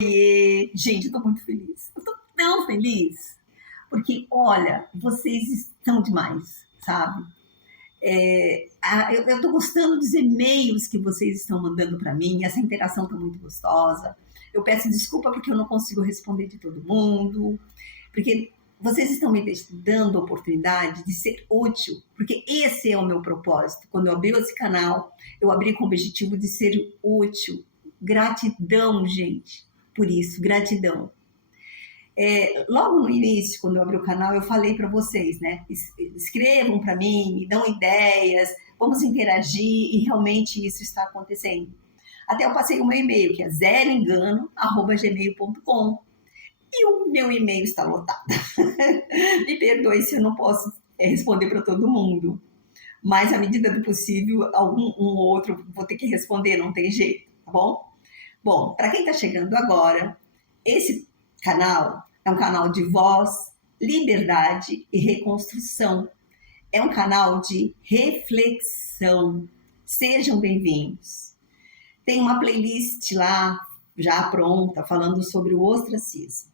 Gente, eu tô muito feliz. Eu tô tão feliz. Porque, olha, vocês estão demais, sabe? Eu tô gostando dos e-mails que vocês estão mandando para mim. Essa interação tá muito gostosa. Eu peço desculpa porque eu não consigo responder de todo mundo. Porque vocês estão me dando a oportunidade de ser útil. Porque esse é o meu propósito. Quando eu abri esse canal, eu abri com o objetivo de ser útil. Gratidão, gente, por isso, gratidão. Logo no início, quando eu abri o canal, eu falei para vocês, né? Escrevam para mim, me dão ideias, vamos interagir, e realmente isso está acontecendo. Até eu passei o meu e-mail, que é zeroengano@gmail.com, e o meu e-mail está lotado. Me perdoe se eu não posso responder para todo mundo, mas à medida do possível, um ou outro vou ter que responder, não tem jeito, tá bom? Bom, para quem está chegando agora, esse canal é um canal de voz, liberdade e reconstrução. É um canal de reflexão. Sejam bem-vindos. Tem uma playlist lá já pronta falando sobre o ostracismo.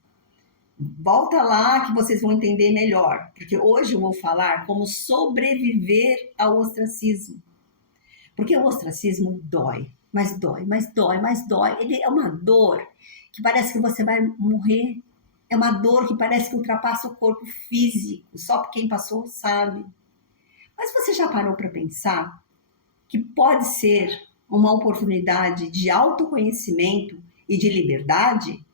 Volta lá que vocês vão entender melhor, porque hoje eu vou falar como sobreviver ao ostracismo. Porque o ostracismo dói, mas dói, mas dói, mas dói. Ele é uma dor que parece que você vai morrer. É uma dor que parece que ultrapassa o corpo físico. Só quem passou sabe. Mas você já parou para pensar que pode ser uma oportunidade de autoconhecimento e de liberdade?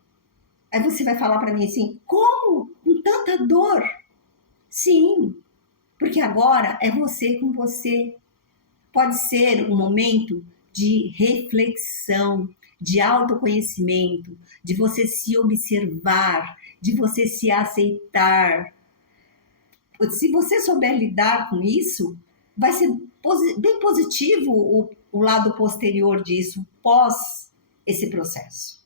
Aí você vai falar para mim assim, como? Com tanta dor? Sim, porque agora é você com você. Pode ser um momento de reflexão, de autoconhecimento, de você se observar, de você se aceitar. Se você souber lidar com isso, vai ser bem positivo o lado posterior disso, pós esse processo.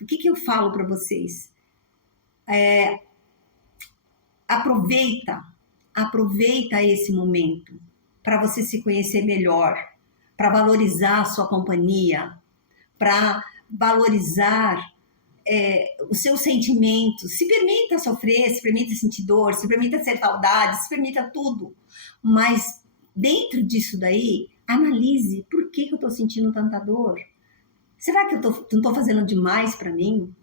O que eu falo para vocês? Aproveita esse momento para você se conhecer melhor, para valorizar a sua companhia, para valorizar os seus sentimentos. Se permita sofrer, se permita sentir dor, se permita ser saudade, se permita tudo. Mas dentro disso daí, analise por que eu estou sentindo tanta dor. Será que eu não estou fazendo demais para mim?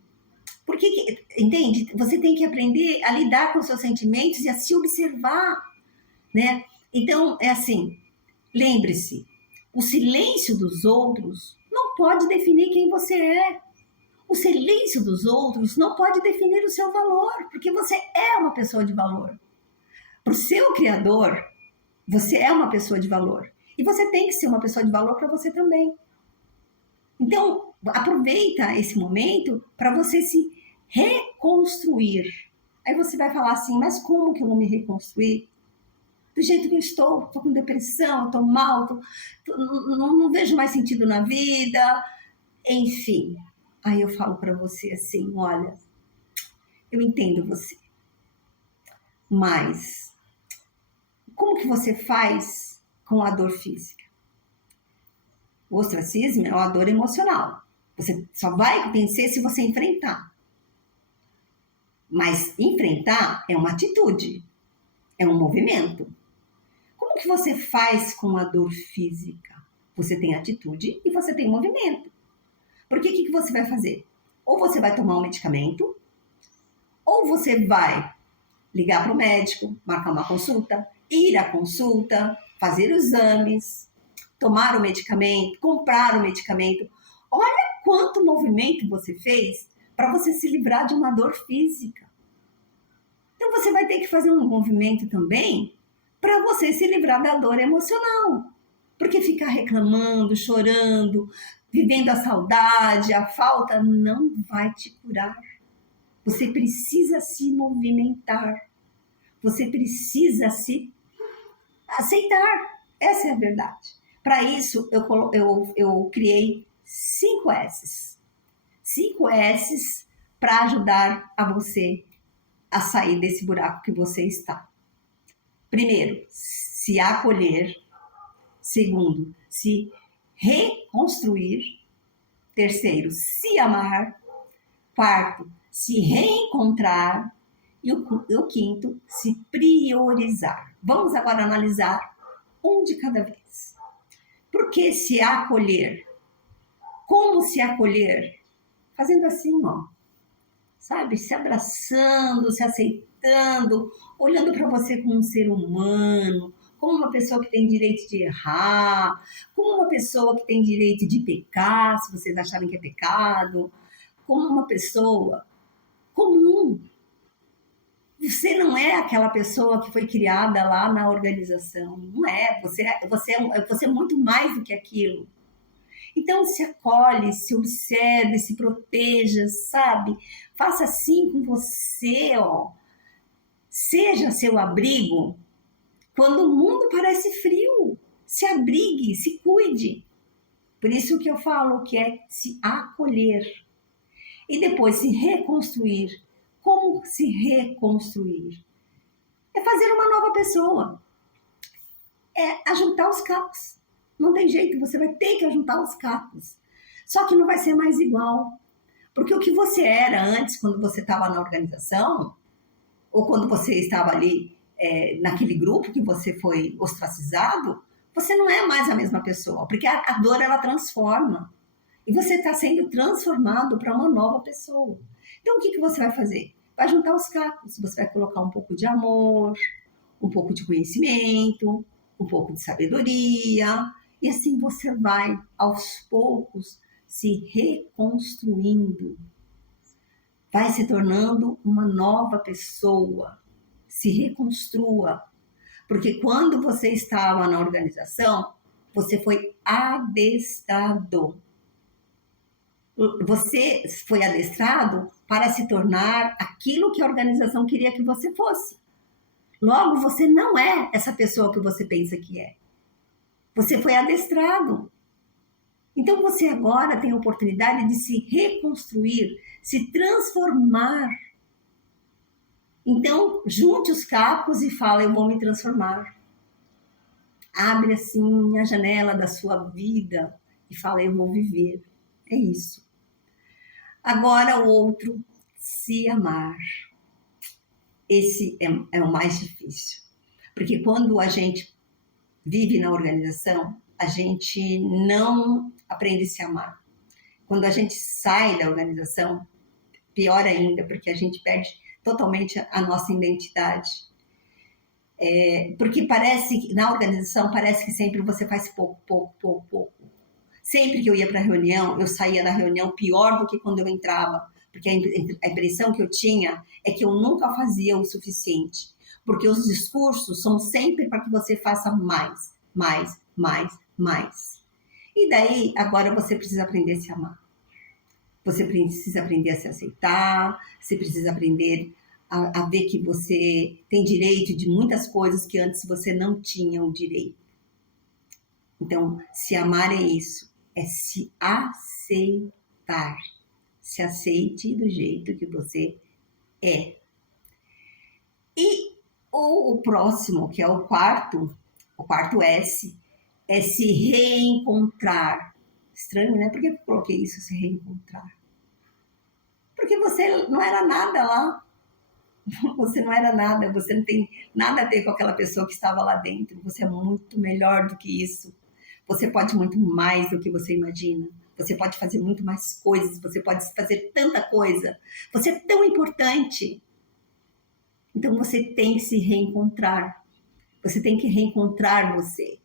Porque, entende? Você tem que aprender a lidar com os seus sentimentos e a se observar, né? Então, é assim, lembre-se, o silêncio dos outros não pode definir quem você é. O silêncio dos outros não pode definir o seu valor, porque você é uma pessoa de valor. Para o seu criador, você é uma pessoa de valor. E você tem que ser uma pessoa de valor para você também. Então, aproveita esse momento para você se reconstruir. Aí você vai falar assim, mas como que eu vou me reconstruir? Do jeito que eu estou com depressão, estou mal, não vejo mais sentido na vida, enfim. Aí eu falo para você assim, olha, eu entendo você, mas como que você faz com a dor física? O ostracismo é uma dor emocional. Você só vai vencer se você enfrentar. Mas enfrentar é uma atitude, é um movimento. Como que você faz com a dor física? Você tem atitude e você tem movimento. Porque o que você vai fazer? Ou você vai tomar um medicamento, ou você vai ligar para o médico, marcar uma consulta, ir à consulta, fazer exames, tomar o medicamento, comprar o medicamento. Olha quanto movimento você fez para você se livrar de uma dor física. Então você vai ter que fazer um movimento também para você se livrar da dor emocional. Porque ficar reclamando, chorando, vivendo a saudade, a falta, não vai te curar. Você precisa se movimentar. Você precisa se aceitar. Essa é a verdade. Para isso, eu criei 5 S's. 5 S's para ajudar a você a sair desse buraco que você está. Primeiro, se acolher. Segundo, se reconstruir. Terceiro, se amar. Quarto, se reencontrar. E o quinto, se priorizar. Vamos agora analisar um de cada vez. Por que se acolher? Como se acolher? Fazendo assim, ó. Sabe? Se abraçando, se aceitando, olhando para você como um ser humano, como uma pessoa que tem direito de errar, como uma pessoa que tem direito de pecar, se vocês acharem que é pecado, como uma pessoa comum. Você não é aquela pessoa que foi criada lá na organização. Não é. Você é muito mais do que aquilo. Então, se acolhe, se observe, se proteja, sabe? Faça assim com você, ó. Seja seu abrigo quando o mundo parece frio. Se abrigue, se cuide. Por isso que eu falo que é se acolher. E depois se reconstruir. Como se reconstruir? É fazer uma nova pessoa. É ajuntar os cacos. Não tem jeito, você vai ter que ajuntar os cacos. Só que não vai ser mais igual. Porque o que você era antes, quando você estava na organização, ou quando você estava ali naquele grupo que você foi ostracizado, você não é mais a mesma pessoa. Porque a dor, ela transforma. E você está sendo transformado para uma nova pessoa. Então, o que você vai fazer? Vai juntar os cacos. Você vai colocar um pouco de amor, um pouco de conhecimento, um pouco de sabedoria. E assim você vai, aos poucos, se reconstruindo. Vai se tornando uma nova pessoa. Se reconstrua. Porque quando você estava na organização, você foi adestrado. Você foi adestrado para se tornar aquilo que a organização queria que você fosse. Logo, você não é essa pessoa que você pensa que é. Você foi adestrado. Então, você agora tem a oportunidade de se reconstruir, se transformar. Então, junte os cacos e fala, eu vou me transformar. Abre assim a janela da sua vida e fala, eu vou viver. É isso. Agora o outro, se amar. Esse é o mais difícil. Porque quando a gente vive na organização, a gente não aprende a se amar. Quando a gente sai da organização, pior ainda, porque a gente perde totalmente a nossa identidade. Porque parece que na organização, parece que sempre você faz pouco. Sempre que eu ia para a reunião, eu saía da reunião pior do que quando eu entrava. Porque a impressão que eu tinha é que eu nunca fazia o suficiente. Porque os discursos são sempre para que você faça mais. E daí, agora você precisa aprender a se amar. Você precisa aprender a se aceitar, você precisa aprender a ver que você tem direito de muitas coisas que antes você não tinha o direito. Então, se amar é isso, é se aceitar. Se aceite do jeito que você é. E o próximo, que é o quarto S, é se reencontrar. Estranho, né? Por que eu coloquei isso, se reencontrar? Porque você não era nada lá. Você não era nada, você não tem nada a ver com aquela pessoa que estava lá dentro. Você é muito melhor do que isso. Você pode muito mais do que você imagina. Você pode fazer muito mais coisas, você pode fazer tanta coisa. Você é tão importante. Então você tem que se reencontrar. Você tem que reencontrar você.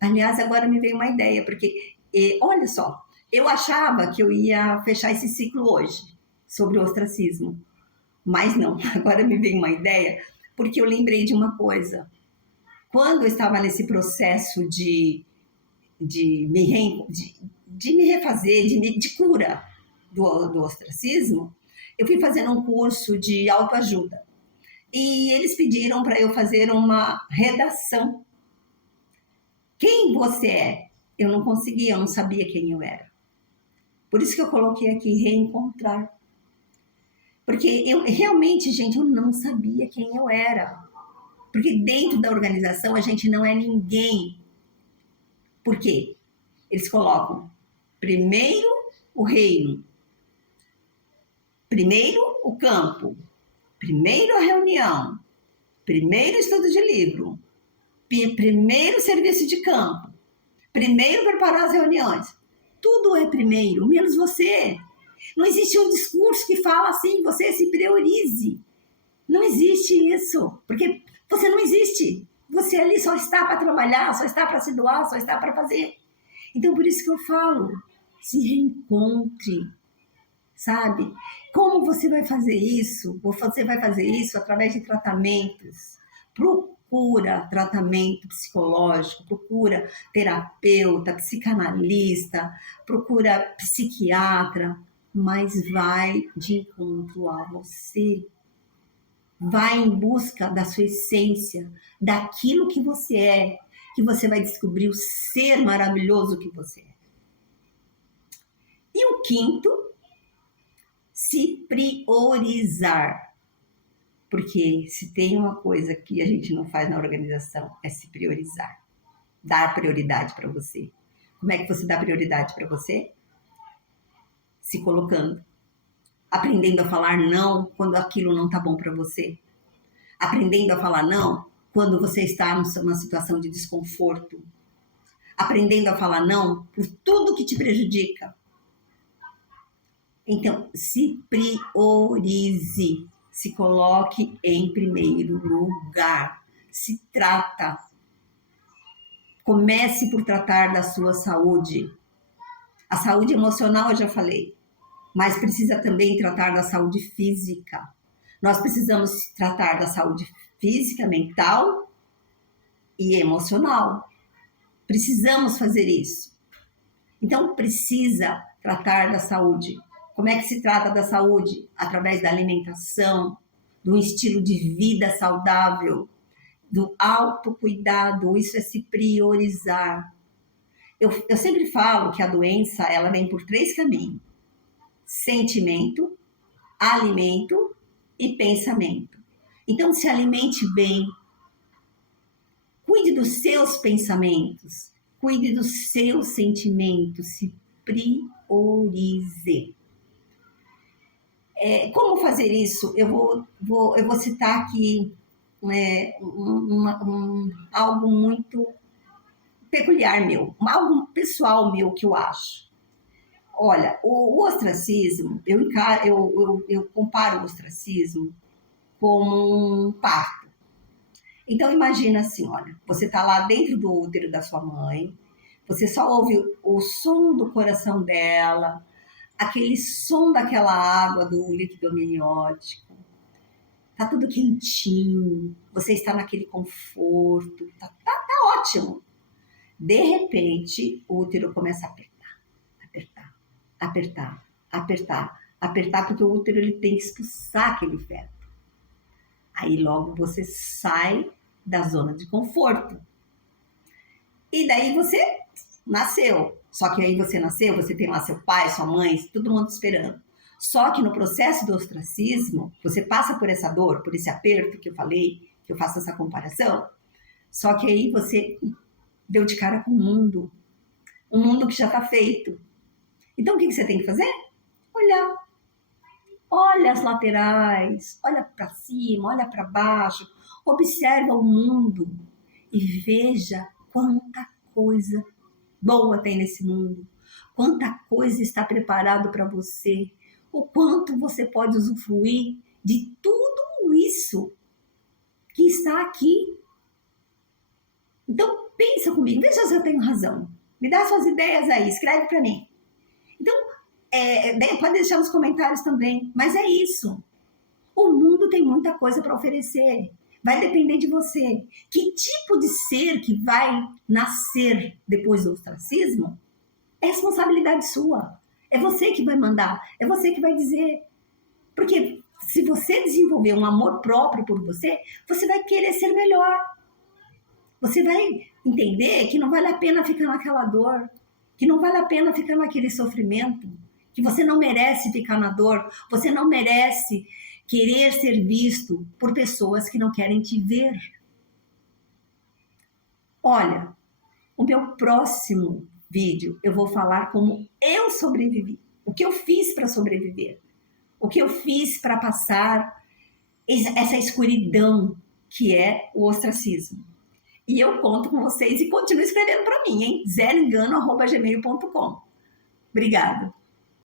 Aliás, agora me veio uma ideia, porque olha só, eu achava que eu ia fechar esse ciclo hoje sobre o ostracismo. Mas não, agora me veio uma ideia, porque eu lembrei de uma coisa. Quando eu estava nesse processo de me refazer, de cura do ostracismo, eu fui fazendo um curso de autoajuda. E eles pediram para eu fazer uma redação. Quem você é? Eu não conseguia, eu não sabia quem eu era. Por isso que eu coloquei aqui reencontrar. Porque eu realmente, gente, eu não sabia quem eu era. Porque dentro da organização a gente não é ninguém. Por quê? Eles colocam primeiro o reino. Primeiro o campo, primeiro a reunião, primeiro estudo de livro, primeiro serviço de campo, primeiro preparar as reuniões. Tudo é primeiro, menos você. Não existe um discurso que fala assim, você se priorize. Não existe isso, porque você não existe. Você ali só está para trabalhar, só está para se doar, só está para fazer. Então, por isso que eu falo, se reencontre, sabe? Como você vai fazer isso? Você vai fazer isso através de tratamentos. Procura tratamento psicológico, procura terapeuta, psicanalista, procura psiquiatra, mas vai de encontro a você. Vai em busca da sua essência, daquilo que você vai descobrir o ser maravilhoso que você é. E o quinto, se priorizar. Porque se tem uma coisa que a gente não faz na organização, é se priorizar. Dar prioridade para você. Como é que você dá prioridade para você? Se colocando. Aprendendo a falar não quando aquilo não está bom para você. Aprendendo a falar não quando você está numa situação de desconforto. Aprendendo a falar não por tudo que te prejudica. Então, se priorize. Se coloque em primeiro lugar. Se trata. Comece por tratar da sua saúde. A saúde emocional eu já falei, mas precisa também tratar da saúde física. Nós precisamos tratar da saúde física, mental e emocional. Precisamos fazer isso. Então, precisa tratar da saúde. Como é que se trata da saúde? Através da alimentação, do estilo de vida saudável, do autocuidado. Isso é se priorizar. Eu sempre falo que a doença ela vem por 3 caminhos: sentimento, alimento e pensamento. Então, se alimente bem, cuide dos seus pensamentos, cuide dos seus sentimentos, se priorize. Como fazer isso? Eu vou citar aqui algo muito peculiar meu, algo pessoal meu que eu acho. Olha, o ostracismo, eu comparo o ostracismo como um parto. Então, imagina assim, olha, você está lá dentro do útero da sua mãe, você só ouve o som do coração dela, aquele som daquela água do líquido amniótico, tá tudo quentinho, você está naquele conforto, tá ótimo. De repente, o útero começa a apertar, apertar, apertar, apertar, porque o útero ele tem que expulsar aquele feto. Aí logo você sai da zona de conforto. E daí você nasceu. Só que aí você nasceu, você tem lá seu pai, sua mãe, todo mundo esperando. Só que no processo do ostracismo, você passa por essa dor, por esse aperto que eu falei, que eu faço essa comparação. Só que aí você deu de cara com o mundo. Um mundo que já está feito. Então o que você tem que fazer? Olhar. Olha as laterais, olha para cima, olha para baixo, observa o mundo e veja quanta coisa boa tem nesse mundo, quanta coisa está preparado para você, o quanto você pode usufruir de tudo isso que está aqui. Então, pensa comigo, veja se eu tenho razão. Me dá suas ideias aí, escreve para mim. Então, pode deixar nos comentários também, mas é isso. O mundo tem muita coisa para oferecer. Vai depender de você. Que tipo de ser que vai nascer depois do ostracismo é responsabilidade sua. É você que vai mandar, é você que vai dizer. Porque se você desenvolver um amor próprio por você, você vai querer ser melhor. Você vai entender que não vale a pena ficar naquela dor, que não vale a pena ficar naquele sofrimento, que você não merece ficar na dor, você não merece querer ser visto por pessoas que não querem te ver. Olha, o meu próximo vídeo eu vou falar como eu sobrevivi. O que eu fiz para sobreviver? O que eu fiz para passar essa escuridão que é o ostracismo? E eu conto com vocês e continuo escrevendo para mim, hein? zeroengano@gmail.com. Obrigada.